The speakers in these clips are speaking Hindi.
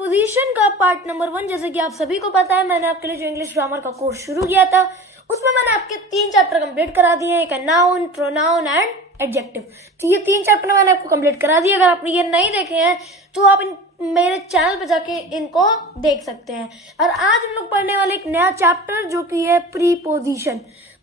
प्रीपोजिशन का पार्ट नंबर 1, जैसे कि आप सभी को पता है, मैंने आपके लिए जो इंग्लिश ग्रामर का कोर्स शुरू किया था उसमें मैंने आपके 3 चैप्टर कंप्लीट करा दिए हैं, एक है नाउन, प्रोनाउन एंड एडजेक्टिव। तो ये 3 चैप्टर मैंने आपको कंप्लीट करा दिए। अगर आपने ये नहीं देखे हैं तो आप मेरे चैनल पे जाके इनको देख सकते हैं। और आज हम लोग पढ़ने वाले एक नया चैप्टर जो कि है प्रीपोजिशन।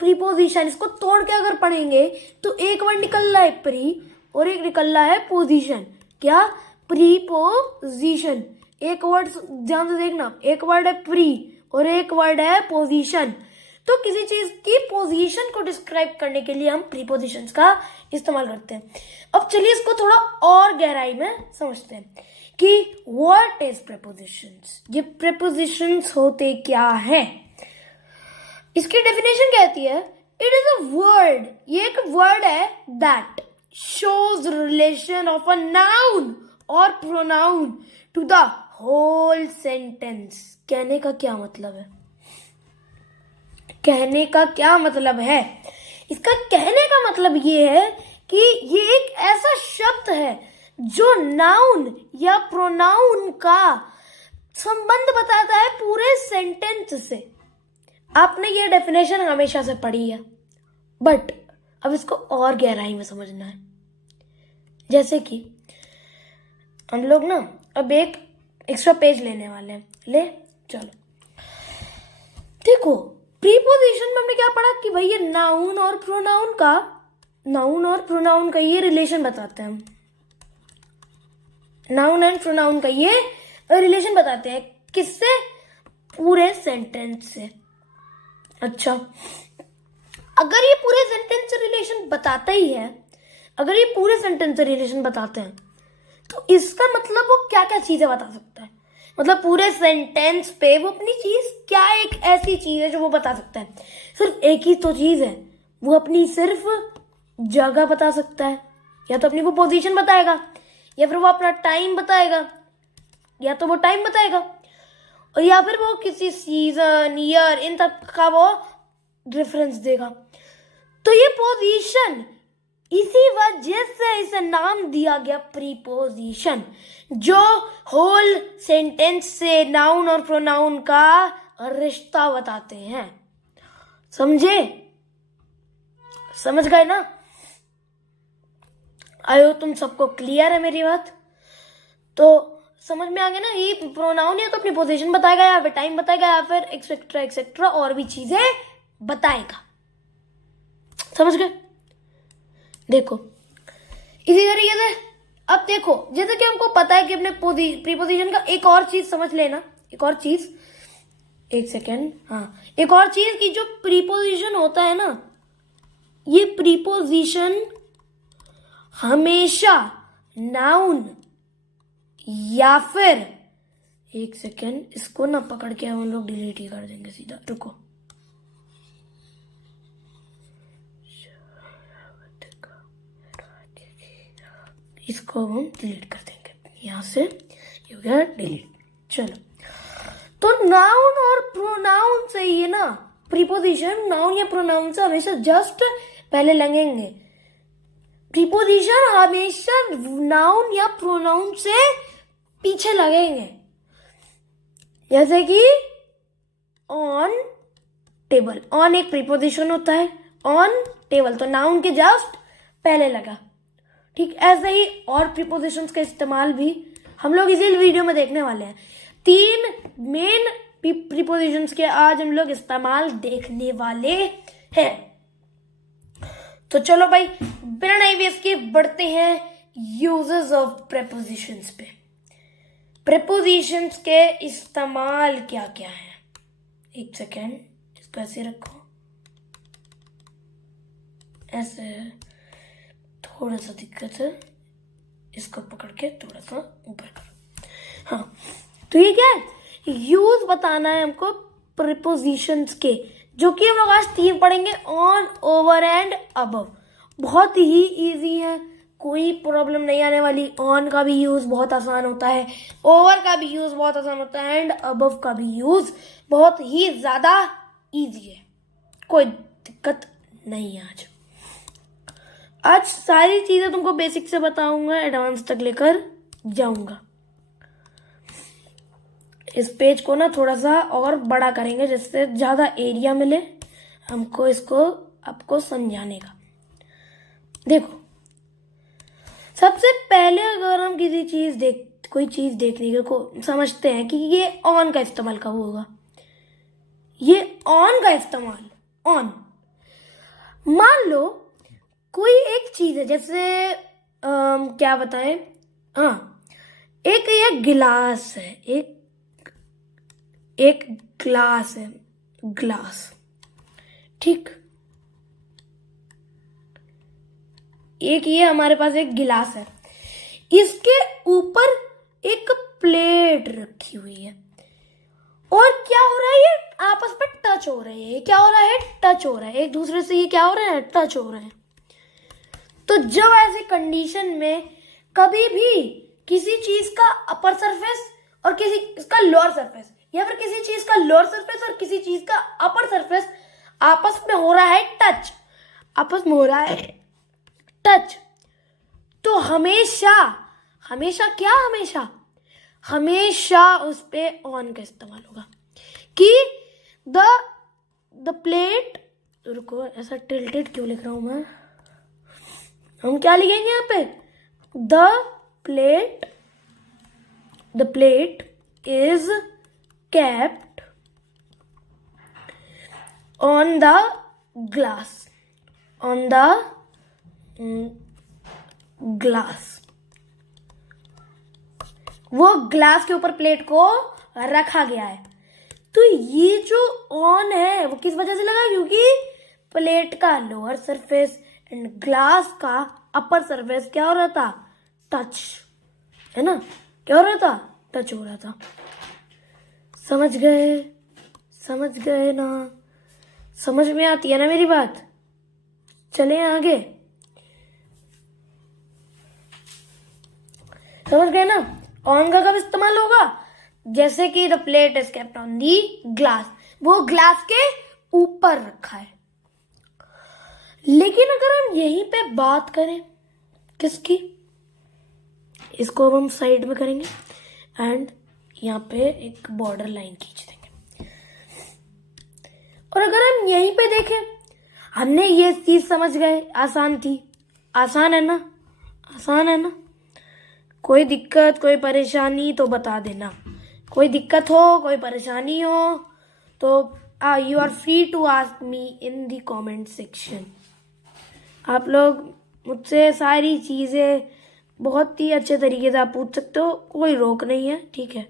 प्रीपोजिशन, इसको तोड़ के अगर पढ़ेंगे तो एक वर्ड निकल रहा है प्री और एक निकल रहा है पोजीशन। क्या? प्रीपोजिशन। एक वर्ड ध्यान से देखना, एक वर्ड है प्री और एक वर्ड है पोजीशन। तो किसी चीज की पोजीशन को डिस्क्राइब करने के लिए हम प्रीपोजिशंस का इस्तेमाल करते हैं। अब चलिए इसको थोड़ा और गहराई में समझते हैं कि व्हाट इज प्रीपोजिशंस। ये प्रीपोजिशंस होते क्या है, इसकी डेफिनेशन कहती है इट इज अ वर्ड, ये एक वर्ड है that shows relation of a noun और pronoun to the whole sentence. कहने का क्या मतलब है? कहने का क्या मतलब है? इसका कहने का मतलब ये है कि ये एक ऐसा शब्द है जो नाउन या प्रोनाउन का संबंध बताता है पूरे सेंटेंस से। आपने ये डेफिनेशन हमेशा से पढ़ी है, बट अब इसको और गहराई में समझना है। जैसे कि हम लोग ना अब एक एक्स्ट्रा पेज लेने वाले हैं। ले चलो, देखो प्रीपोजिशन में हमने क्या पढ़ा कि भाई ये नाउन और प्रोनाउन का ये रिलेशन बताते हैं। नाउन एंड प्रोनाउन का ये रिलेशन बताते हैं किससे? पूरे सेंटेंस से। अच्छा, अगर ये पूरे सेंटेंस से रिलेशन बताता ही है, अगर ये पूरे सेंटेंस से रिलेशन बताते हैं तो इसका मतलब वो क्या क्या चीजें बता सकता है। मतलब पूरे सेंटेंस पे वो अपनी चीज क्या, एक ऐसी चीज है जो वो बता सकता है। सिर्फ एक ही तो चीज है, वो अपनी सिर्फ जगह बता सकता है। या तो अपनी वो पोजीशन बताएगा, या फिर वो अपना टाइम बताएगा, या तो वो टाइम बताएगा, और या फिर वो किसी सीजन, ईयर, इन तक का वो रेफरेंस देगा। तो ये पोजीशन, इसी वजह से इसे नाम दिया गया प्रीपोजिशन, जो होल सेंटेंस से नाउन और प्रोनाउन का रिश्ता बताते हैं। समझे? समझ गए ना? आयो तुम सबको क्लियर है मेरी बात? तो समझ में आ गया ना? ये प्रोनाउन या तो अपनी पोजीशन बताएगा, या फिर टाइम बताएगा, या फिर एक्सेट्रा एक्सेट्रा और भी चीजें बताएगा। समझ गए? देखो इसी तरीके से अब देखो, जैसे कि हमको पता है कि अपने प्रीपोजिशन का एक और चीज समझ लेना, एक और चीज, एक सेकेंड, हाँ, एक और चीज की जो प्रीपोजिशन होता है ना, ये प्रीपोजिशन हमेशा नाउन या फिर, एक सेकेंड, इसको ना पकड़ के हम लोग डिलीट ही कर देंगे सीधा। रुको, इसको हम डिलीट कर देंगे यहां से, ये हो गया डिलीट। चलो, तो नाउन और प्रोनाउन से ये ना प्रीपोजिशन नाउन या प्रोनाउन से हमेशा जस्ट पहले लगेंगे। प्रीपोजिशन हमेशा नाउन या प्रोनाउन से पीछे लगेंगे। जैसे कि ऑन टेबल, ऑन एक प्रीपोजिशन होता है, ऑन टेबल तो नाउन के जस्ट पहले लगा। ठीक ऐसे ही और प्रीपोजिशंस का इस्तेमाल भी हम लोग इसी वीडियो में देखने वाले हैं। 3 मेन प्रीपोजिशंस के आज हम लोग इस्तेमाल देखने वाले हैं। तो चलो भाई, बिना नहीं वेस्ट किए बढ़ते हैं यूजेस ऑफ प्रीपोजिशंस पे। प्रीपोजिशंस के इस्तेमाल क्या क्या है? एक सेकेंड, इसको ऐसे रखो, ऐसे, थोड़ा सा दिक्कत है, इसको पकड़ के थोड़ा सा ऊपर करो। हाँ, तो ये क्या है? यूज बताना है हमको प्रीपोजिशंस के, जो कि हम लोग आज 3 पढ़ेंगे, ऑन, ओवर एंड अबव। बहुत ही इजी है, कोई प्रॉब्लम नहीं आने वाली। ऑन का भी यूज बहुत आसान होता है, ओवर का भी यूज बहुत आसान होता है, एंड अबव का भी यूज बहुत ही ज्यादा इजी है। कोई दिक्कत नहीं है। आज सारी चीजें तुमको बेसिक से बताऊंगा, एडवांस तक लेकर जाऊंगा। इस पेज को ना थोड़ा सा और बड़ा करेंगे जिससे ज्यादा एरिया मिले हमको इसको आपको समझाने का। देखो, सबसे पहले अगर हम कोई चीज देखने को समझते हैं कि ये ऑन का इस्तेमाल कब होगा। ये ऑन का इस्तेमाल, ऑन, मान लो कोई एक चीज है, जैसे क्या बताएं, हाँ, एक ये गिलास है, एक ग्लास है, ग्लास, ठीक। एक ये हमारे पास एक गिलास है, इसके ऊपर एक प्लेट रखी हुई है और क्या हो रहा है, ये आपस में टच हो रहे हैं। क्या हो रहा है? टच हो रहा है एक दूसरे से। ये क्या हो रहा है? टच हो रहे हैं। तो जब ऐसी कंडीशन में कभी भी किसी चीज का अपर सरफेस और किसी का लोअर सरफेस, या फिर किसी चीज का लोअर सरफेस और किसी चीज का अपर सरफेस आपस में हो रहा है टच, आपस में हो रहा है टच, तो हमेशा उस पे ऑन का इस्तेमाल होगा कि द प्लेट, रुको ऐसा टिल्टेड क्यों लिख रहा हूं मैं, हम क्या लिखेंगे यहाँ पे, the plate is kept on the glass, वो ग्लास के ऊपर प्लेट को रखा गया है। तो ये जो ऑन है वो किस वजह से लगा, क्योंकि प्लेट का लोअर सरफेस एंड ग्लास का अपर सरफेस क्या हो रहा था, टच, है ना, क्या हो रहा था, टच हो रहा था। समझ गए ना, समझ में आती है ना मेरी बात। चले आगे, समझ गए ना। ऑन का कब इस्तेमाल होगा, जैसे कि the plate is kept on the glass, वो ग्लास के ऊपर रखा है। लेकिन अगर हम यहीं पे बात करें किसकी, इसको अब हम साइड में करेंगे एंड यहाँ पे एक बॉर्डर लाइन खींच देंगे। और अगर हम यहीं पे देखें, हमने ये चीज समझ गए, आसान थी, आसान है ना। कोई दिक्कत, कोई परेशानी तो बता देना। कोई दिक्कत हो, कोई परेशानी हो तो you are free to ask me in the comment section. आप लोग मुझसे सारी चीजें बहुत ही अच्छे तरीके से आप पूछ सकते हो, कोई रोक नहीं है, ठीक है।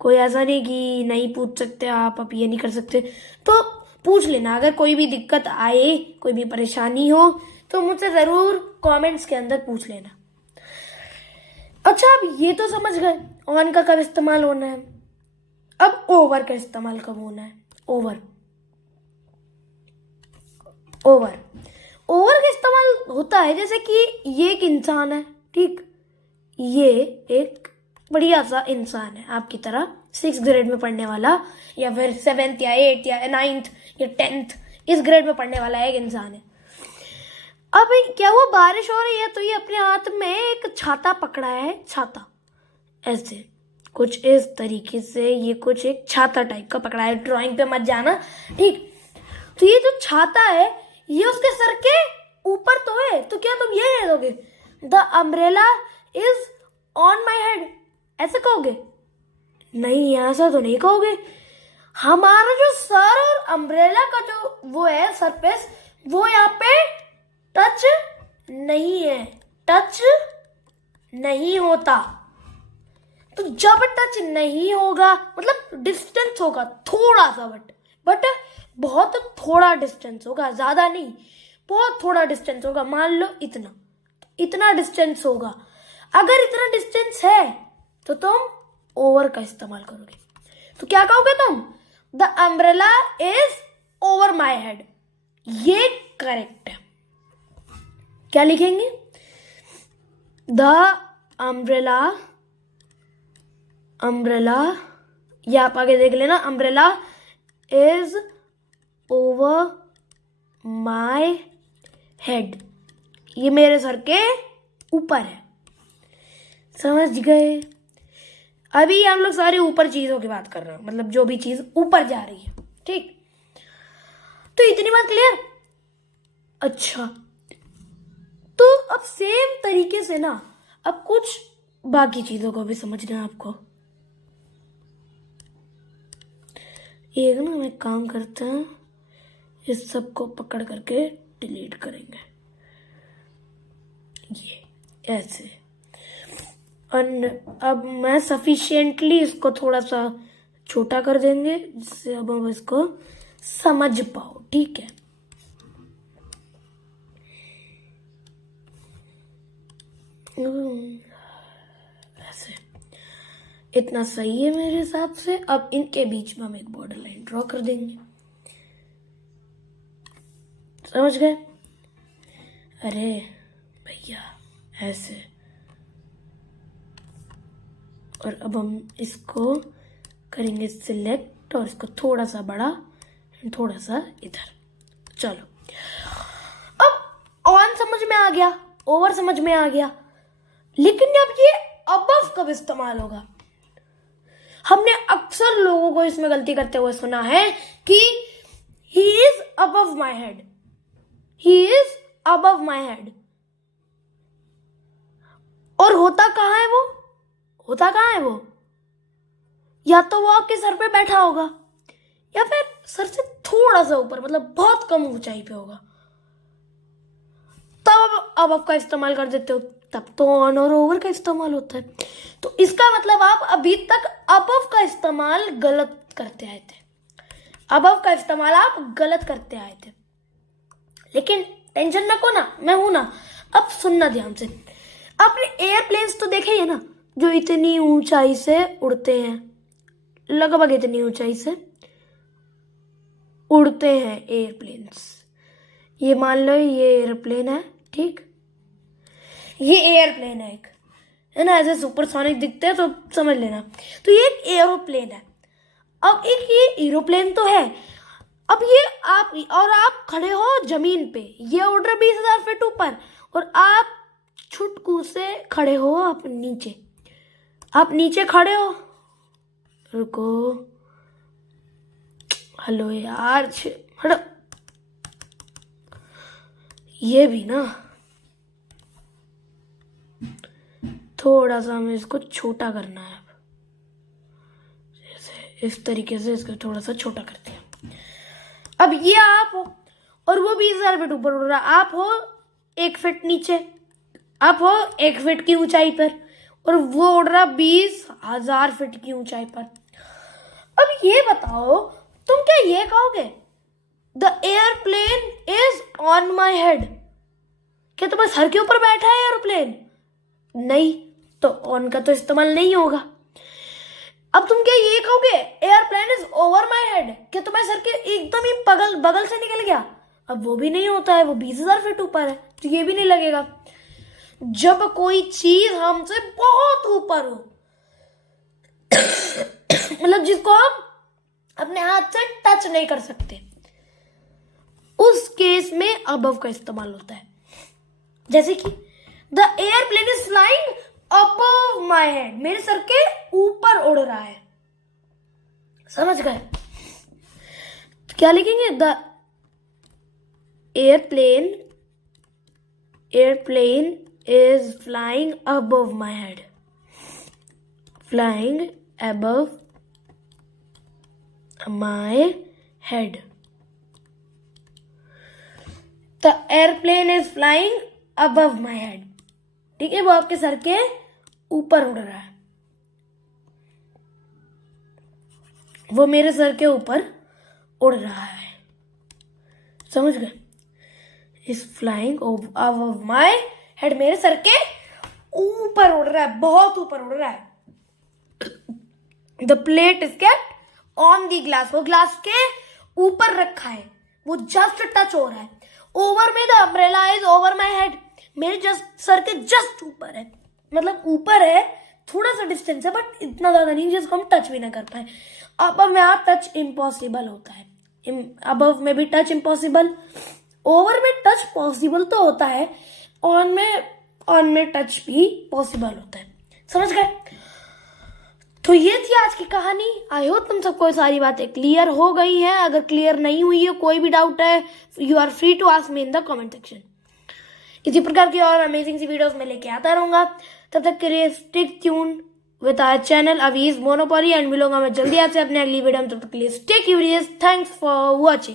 कोई ऐसा नहीं कि नहीं पूछ सकते आप ये नहीं कर सकते, तो पूछ लेना। अगर कोई भी दिक्कत आए, कोई भी परेशानी हो तो मुझसे जरूर कमेंट्स के अंदर पूछ लेना। अच्छा, अब ये तो समझ गए ऑन का कब इस्तेमाल होना है। अब ओवर का इस्तेमाल कब होना है। ओवर का इस्तेमाल होता है जैसे कि ये एक इंसान है, ठीक, ये एक बढ़िया सा इंसान है आपकी तरह, 6th ग्रेड में पढ़ने वाला, या फिर 7th या 8th या 9th या 10th इस ग्रेड में पढ़ने वाला एक इंसान है। अब क्या वो बारिश हो रही है तो ये अपने हाथ में एक छाता पकड़ा है, छाता ऐसे कुछ इस तरीके से, ये कुछ एक छाता टाइप का पकड़ा है, ड्राइंग पे मत जाना, ठीक। तो ये जो छाता है ये उसके सर के ऊपर तो है, तो क्या तुम ये कह दोगे the umbrella is on my head, ऐसे कहोगे? नहीं, ऐसा तो नहीं कहोगे। हमारा जो सर और अम्ब्रेला का जो वो है सरफेस, वो यहाँ पे टच नहीं है, टच नहीं होता। तो जब टच नहीं होगा मतलब डिस्टेंस होगा थोड़ा सा, बट बहुत थोड़ा डिस्टेंस होगा, ज्यादा नहीं, बहुत थोड़ा डिस्टेंस होगा। मान लो इतना डिस्टेंस होगा। अगर इतना डिस्टेंस है तो तुम ओवर का इस्तेमाल करोगे। तो क्या कहोगे तुम, the umbrella is over my head, ये करेक्ट है। क्या लिखेंगे, द अम्ब्रेला, ये आप आगे देख लेना, umbrella is over my head, ये मेरे सर के ऊपर है। समझ गए। अभी हम लोग सारे ऊपर चीजों की बात कर रहे हैं, मतलब जो भी चीज ऊपर जा रही है, ठीक। तो इतनी बात क्लियर। अच्छा, तो अब सेम तरीके से ना अब कुछ बाकी चीजों को भी समझना है आपको। एक ना हम एक काम करते हैं, इस सब को पकड़ करके डिलीट करेंगे, ये ऐसे। और अब मैं सफिशिएंटली इसको थोड़ा सा छोटा कर देंगे, जिससे अब हम इसको समझ पाओ, ठीक है। ऐसे इतना सही है मेरे हिसाब से। अब इनके बीच में हम एक बॉर्डर लाइन ड्रॉ कर देंगे, समझ गए? अरे भैया ऐसे। और अब हम इसको करेंगे सिलेक्ट और इसको थोड़ा सा बड़ा, थोड़ा सा इधर। चलो, अब ऑन समझ में आ गया, ओवर समझ में आ गया, लेकिन अब ये अबव कब इस्तेमाल होगा? हमने अक्सर लोगों को इसमें गलती करते हुए सुना है कि he is above my head, he is above my head. और होता कहाँ है वो? होता कहाँ है वो? या तो वो आपके सर पे बैठा होगा, या फिर सर से थोड़ा सा ऊपर, मतलब बहुत कम ऊंचाई पे होगा, तब अब का इस्तेमाल कर देते हो। तब तो ऑन और ओवर का इस्तेमाल होता है। तो इसका मतलब आप अभी तक अबव का इस्तेमाल गलत करते आए थे, अबव का इस्तेमाल आप गलत करते आए थे। लेकिन टेंशन नको ना, मैं हूं ना। अब सुनना ध्यान से। आपने एयरप्लेन्स तो देखे है ना, जो इतनी ऊंचाई से उड़ते हैं, लगभग इतनी ऊंचाई से उड़ते हैं एयरप्लेन्स। ये मान लो ये एयरप्लेन है, ठीक। ये एयरप्लेन है एक, है ना, ऐसे सुपरसोनिक दिखते हैं तो समझ लेना। तो ये एक एरोप्लेन है। अब एक ये एरोप्लेन तो है, अब ये आप खड़े हो जमीन पे, ये उड़ रहा 20,000 फीट ऊपर, और आप छुटकू से खड़े हो आप नीचे। आप नीचे खड़े हो, रुको, हेलो यार, हटो। ये भी ना थोड़ा सा हमें इसको छोटा करना है। जैसे इस तरीके से इसको थोड़ा सा छोटा कर दिया। अब ये आप हो और वो 20,000 फीट ऊपर उड़ रहा, आप हो 1 फीट नीचे, आप हो 1 फीट की ऊंचाई पर, और वो उड़ रहा 20,000 फीट की ऊंचाई पर। अब ये बताओ, तुम क्या ये कहोगे the airplane is on my head? क्या तुम्हारे सर के ऊपर बैठा है एयरप्लेन? नहीं, तो ऑन का तो इस्तेमाल नहीं होगा। अब तुम क्या ये कहोगे airplane is over my head? क्या तुम्हारे सर के एकदम ही बगल से निकल गया? अब वो भी नहीं होता है, वो 20,000 फीट ऊपर है, तो ये भी नहीं लगेगा। जब कोई चीज हमसे बहुत ऊपर हो, मतलब जिसको हम अपने हाथ से टच नहीं कर सकते, उस केस में अबव का इस्तेमाल होता है। जैसे कि the airplane is flying above my head, मेरे सर के ऊपर उड़ रहा है, समझ गए? तो क्या लिखेंगे? The airplane is flying above my head, flying above my head. The airplane is flying above my head, ठीक है, वो आपके सर के ऊपर उड़ रहा है, वो मेरे सर के ऊपर उड़ रहा है, समझ गए? Is flying above my head, मेरे सर के ऊपर उड़ रहा है, बहुत ऊपर उड़ रहा है। The plate is kept on the glass, वो ग्लास के ऊपर रखा है, वो जस्ट टच हो रहा है। ओवर में the umbrella is over my head, मेरे जस्ट सर के जस्ट ऊपर है, मतलब ऊपर है, थोड़ा सा डिस्टेंस है, बट इतना ज्यादा नहीं जिसको हम टच भी ना कर पाए। अबव में आप टच इम्पॉसिबल होता है, अबव में भी टच इम्पॉसिबल, ओवर में टच पॉसिबल तो होता है, ऑन में टच भी पॉसिबल होता है, समझ गए? तो ये थी आज की कहानी। आई होप तुम सबको सारी बातें क्लियर हो गई हैं। अगर क्लियर नहीं हुई है, कोई भी डाउट है, you are free to ask me in the comment section. इसी प्रकार की और अमेजिंग सी वीडियोस मैं लेके आता रहूंगा। तब तक के लिए stay tuned with our channel अवीज मोनोपोली एंड मिलूंगा मैं जल्दी आपसे अपने अगली वीडियो में। तब तक के लिए stay curious. Thanks for watching.